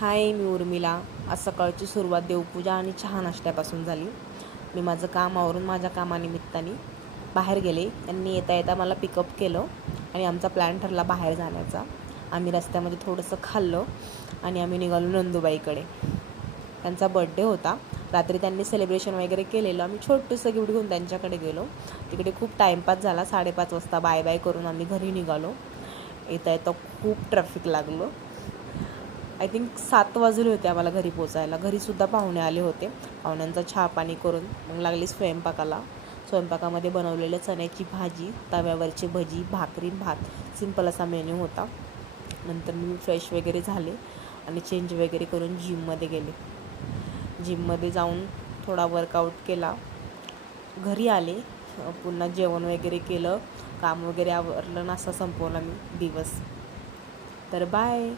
हाय, मी उर्मिला. आज सकाळची सुरुवात देवपूजा आणि चहा नाश्त्यापासून झाली. मी माझं काम आवरून माझ्या कामानिमित्ताने बाहेर गेले. त्यांनी येता येता मला पिकअप केलं आणि आमचा प्लॅन ठरला बाहेर जाण्याचा. आम्ही रस्त्यामध्ये थोडंसं खाल्लं आणि आम्ही निघालो नंदुबाईकडे. त्यांचा बड्डे होता. रात्री त्यांनी सेलिब्रेशन वगैरे केलेलं. आम्ही छोटंसं गिफ्ट घेऊन त्यांच्याकडे गेलो. तिकडे खूप टाईमपास झाला. 5:30 वाजता बाय बाय करून आम्ही घरी निघालो. येता येता खूप ट्रॅफिक लागलं. आय थिंक 7 वाजले होते आम्हाला घरी पोचायला. घरीसुद्धा पाहुणे आले होते. पाहुण्यांचा चहा पाणी करून मग लागली स्वयंपाकाला. स्वयंपाकामध्ये बनवलेलं चण्याची भाजी, तव्यावरची भजी, भाकरी, भात, सिंपल असा मेन्यू होता. नंतर मी फ्रेश वगैरे झाले आणि चेंज वगैरे करून जिममध्ये गेले. जिममध्ये जाऊन थोडा वर्कआउट केला. घरी आले, पुन्हा जेवण वगैरे केलं, काम वगैरे आवरलं, नाश्ता संपवला मी दिवस. तर बाय.